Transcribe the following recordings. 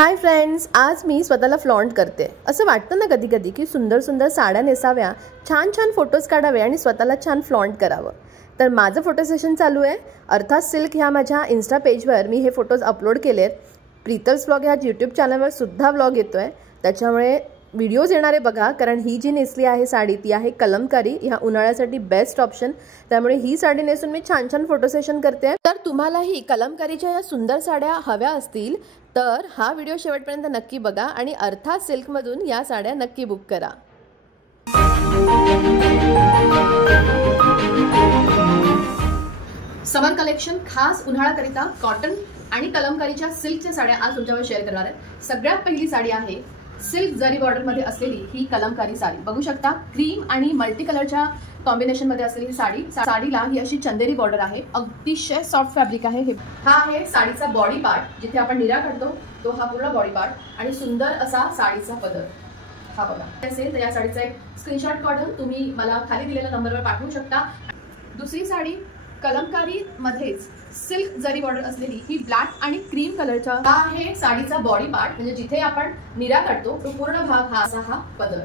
Hi friends, आज मी स्वतःला flaunt करते। असं वाटतं ना कधी कधी की सुंदर सुंदर साड्या नेसाव्या, छान छान फोटोज काढावे आणि स्वतःला छान फ्लॉन्ट करावं। तर माझं फोटो सेशन चालू आहे। अर्थात सिल्क ह्या माझ्या इन्स्टा पेजवर मी हे फोटोज अपलोड केलेत। प्रीतल्स व्लॉग ह्या यूट्यूब चॅनलवर सुद्धा व्लॉग येतोय, त्याच्यामुळे व्हिडिओज येणारे बघा। कारण ही जी नेसली आहे साडी ती आहे कलमकारी, ह्या उन्हाळ्यासाठी बेस्ट ऑप्शन। त्यामुळे ही साडी नेसून मी छान छान फोटो सेशन करते। तर तुम्हालाही कलमकारीच्या या सुंदर साड्या हव्या असतील तर हा व्हिडिओ शेवटपर्यंत नक्की बघा आणि अर्थात सिल्कमधून या साड्या नक्की बुक करा। समर कलेक्शन खास उन्हाळ्याकरिता कॉटन आणि कलमकारीच्या सिल्कच्या साड्या आज तुमच्यावर शेअर करणार आहे। सगळ्यात पहिली साडी आहे सिल्क जरी बॉर्डर मध्ये असलेली ही कलमकारी साडी। बघू शकता क्रीम आणि मल्टी कलरच्या कॉम्बिनेशन मध्ये असलेली साडी। साडीला ही अशी चंदेरी बॉर्डर आहे, अतिशय सॉफ्ट फॅब्रिक आहे। हा आहे साडीचा बॉडी पार्ट, जिथे आपण निरा काढतो तो हा पूर्ण बॉडी पार्ट आणि सुंदर असा साडीचा पदर हा बघा असेल। तर या साडीचा एक स्क्रीनशॉट काढून तुम्ही मला खाली दिलेल्या नंबरवर पाठवू शकता। दुसरी साडी कलमकारी मध्येच सिल्क जरी बॉर्डर असलेली ही ब्लॅक आणि क्रीम कलरचा हा आहे साडीचा बॉडी पार्ट, म्हणजे जिथे आपण निरा काढतो तो पूर्ण भाग हा असा हा पदर।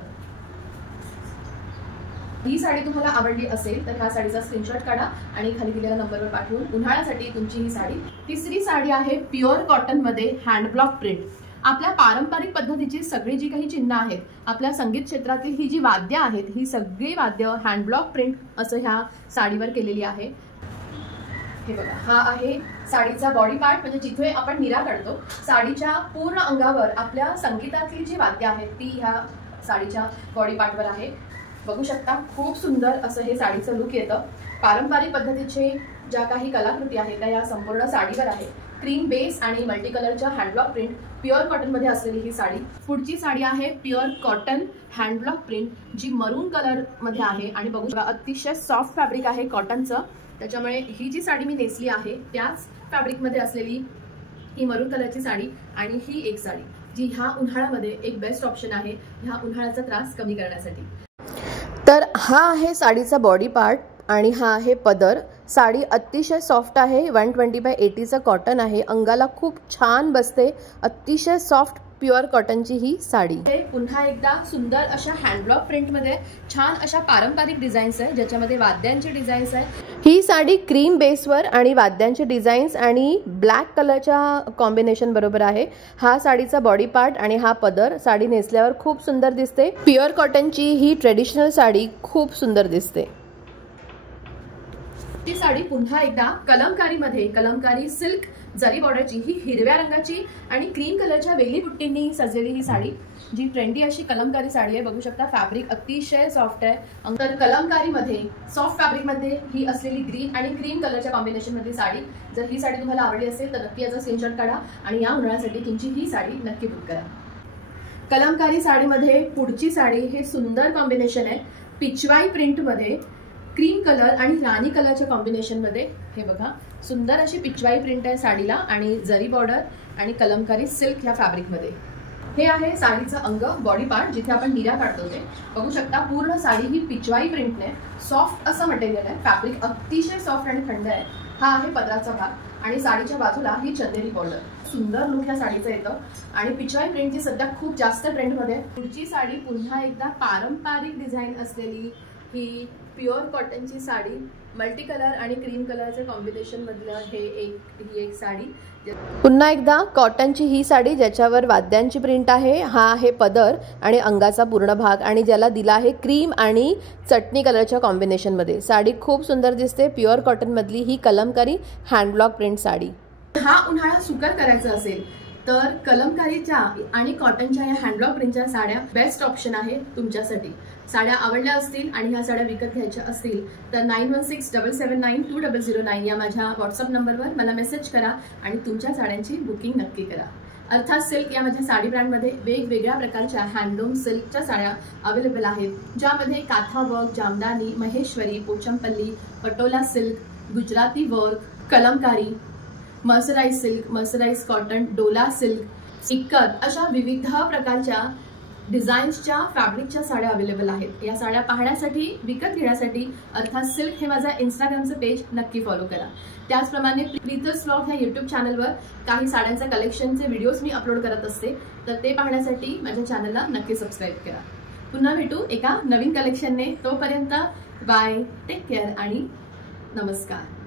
ही साडी तुम्हाला आवडली असेल तर ह्या साडीचा स्क्रीनशॉट काढा आणि खाली दिलेल्या नंबरवर पाठवून उन्हाळ्यासाठी तुमची ही साडी। तिसरी साडी आहे प्युअर कॉटन मध्ये हँड ब्लॉक प्रिंट। आपल्या पारंपरिक पद्धतीची सगळी जी काही चिन्ह आहेत, आपल्या संगीत क्षेत्रातील ही जी वाद्य आहेत, ही सगळी वाद्य हँड ब्लॉक प्रिंट असं ह्या साडीवर केलेली आहे। हे बघा हा आहे साडीचा बॉडी पार्ट, म्हणजे जिथे आपण निरा काढतो साडीच्या पूर्ण अंगावर आपल्या संगीतातली जी वाद्य आहेत ती ह्या साडीच्या बॉडी पार्टवर आहे। बघू शकता खूप सुंदर असं हे साडीचं लुक येतं। पारंपरिक पद्धतीचे ज्या काही कलाकृती आहेत त्या या संपूर्ण साडीवर आहे। क्रीम बेस आणि मल्टी कलरच्या हँडब्लॉक प्रिंट प्युअर कॉटन मध्ये असलेली ही साडी। पुढची साडी आहे प्युअर कॉटन हँडब्लॉक प्रिंट, जी मरून कलर मध्ये आहे आणि बघू शकता अतिशय सॉफ्ट फॅब्रिक आहे कॉटनचं। त्याच्यामुळे ही जी साडी मी नेसली आहे त्याच फॅब्रिक मध्ये असलेली ही मरून कलरची साडी आणि ही एक साडी जी ह्या उन्हाळ्यामध्ये एक बेस्ट ऑप्शन आहे ह्या उन्हाळ्याचा त्रास कमी करण्यासाठी। तर हा आहे साडीचा बॉडी पार्ट आणि हा आहे पदर। साडी अतिशय सॉफ्ट आहे, 120/80चं कॉटन आहे, अंगाला खूप छान बसते, अतिशय सॉफ्ट प्युअर कॉटनची ही साडी। पुन्हा एकदा सुंदर अशा हँडब्लॉक प्रिंट मध्ये छान अशा पारंपरिक डिझाईन्स आहे, ज्याच्यामध्ये वाद्यांची डिझाईन्स आहे। ही साडी क्रीम बेसवर आणि वाद्यांचे डिझाईन्स आणि ब्लॅक कलरच्या कॉम्बिनेशन बरोबर आहे। हा साडीचा बॉडी पार्ट आणि हा पदर साडी नेसल्यावर खूप सुंदर दिसते। प्युअर कॉटनची ही ट्रेडिशनल साडी खूप सुंदर दिसते। ही साडी पुन्हा एकदा कलमकारी मध्ये कलमकारी सिल्क जरी बॉर्डरची ही हिरव्या रंगाची आणि क्रीम कलरच्या वेली बुट्टींनी सजलेली ही साडी, जी ट्रेंडी अशी कलमकारी साडी आहे। बघू शकता फॅब्रिक अतिशय सॉफ्ट आहे। तर कलमकारी मध्ये सॉफ्ट फॅब्रिक मध्ये ही असलेली ग्रीन आणि क्रीम कलरच्या कॉम्बिनेशन मध्ये साडी। जर ही साडी तुम्हाला आवडली असेल तर नक्की याचा स्क्रीनशॉट काढा आणि या उन्हाळ्यासाठी तुमची ही साडी नक्की बुक करा। कलमकारी साडीमध्ये पुढची साडी हे सुंदर कॉम्बिनेशन आहे, पिचवाई प्रिंट मध्ये क्रीम कलर आणि राणी कलरच्या कॉम्बिनेशन मध्ये। हे बघा सुंदर अशी पिचवाई प्रिंट आहे साडीला आणि जरी बॉर्डर आणि कलमकारी सिल्क ह्या फॅब्रिक मध्ये। हे आहे साडीचं अंग बॉडी पार्ट, जिथे आपण निरा काढतो ते। बघू शकता पूर्ण साडी ही पिचवाई प्रिंटने सॉफ्ट असं मटेरियल आहे, फॅब्रिक अतिशय सॉफ्ट आणि थंड आहे। हा आहे पदराचा भाग आणि साडीच्या बाजूला ही चंदेरी बॉर्डर। सुंदर लुक या साडीचं येतं आणि पिचवाई प्रिंटची सध्या खूप जास्त ट्रेंड मध्ये। पुढची साडी पुन्हा एकदा पारंपरिक डिझाईन असलेली ही प्युअर कॉटनची साडी, मल्टी कलर आणि क्रीम कलरचे कॉम्बिनेशन मधलं ही एक साडी। पुन्हा एकदा कॉटनची ही साडी, ज्याच्यावर वाद्यांची प्रिंट आहे। हा आहे पदर आणि अंगाचा पूर्ण भाग आणि ज्याला दिला आहे क्रीम आणि चटणी कलरच्या कॉम्बिनेशन मध्ये। साडी खूप सुंदर दिसते, प्युअर कॉटन मधली ही कलमकारी हँडब्लॉक प्रिंट साडी। हा उन्हाळा सुकर करायचा असेल तर कलमकारीच्या आणि कॉटनच्या या हँडब्लॉक प्रिंटच्या साड्या बेस्ट ऑप्शन आहे तुमच्यासाठी। साड्या आवडल्या असतील आणि ह्या साड्या विकत घ्यायच्या असतील तर 9167792009 या माझ्या व्हॉट्सअप नंबरवर मला मेसेज करा आणि तुमच्या साड्यांची बुकिंग नक्की करा। अर्थात सिल्क या माझ्या साडी ब्रँडमध्ये वेगवेगळ्या प्रकारच्या हँडलूम सिल्कच्या साड्या अवेलेबल आहेत, ज्यामध्ये Kantha work, Jamdani, Maheshwari, Pochampally, Patola silk, Gujarati work, Kalamkari, mercerised silk, mercerised cotton, Dola silk, Ikkat अशा विविध प्रकारच्या डिझाईन्सच्या फॅब्रिकच्या साड्या अवेलेबल आहेत। या साड्या पाहण्यासाठी, विकत घेण्यासाठी अर्थात सिल्क हे माझा इंस्टाग्रामचं पेज नक्की फॉलो करा। त्याचप्रमाणे प्रीतस व्लॉग ह्या यूट्यूब चॅनलवर काही साड्यांच्या कलेक्शनचे व्हिडिओज मी अपलोड करत असते, तर ते पाहण्यासाठी माझ्या चॅनलला नक्की सबस्क्राईब करा। पुन्हा भेटू एका नवीन कलेक्शनने। तोपर्यंत बाय, टेक केअर आणि नमस्कार।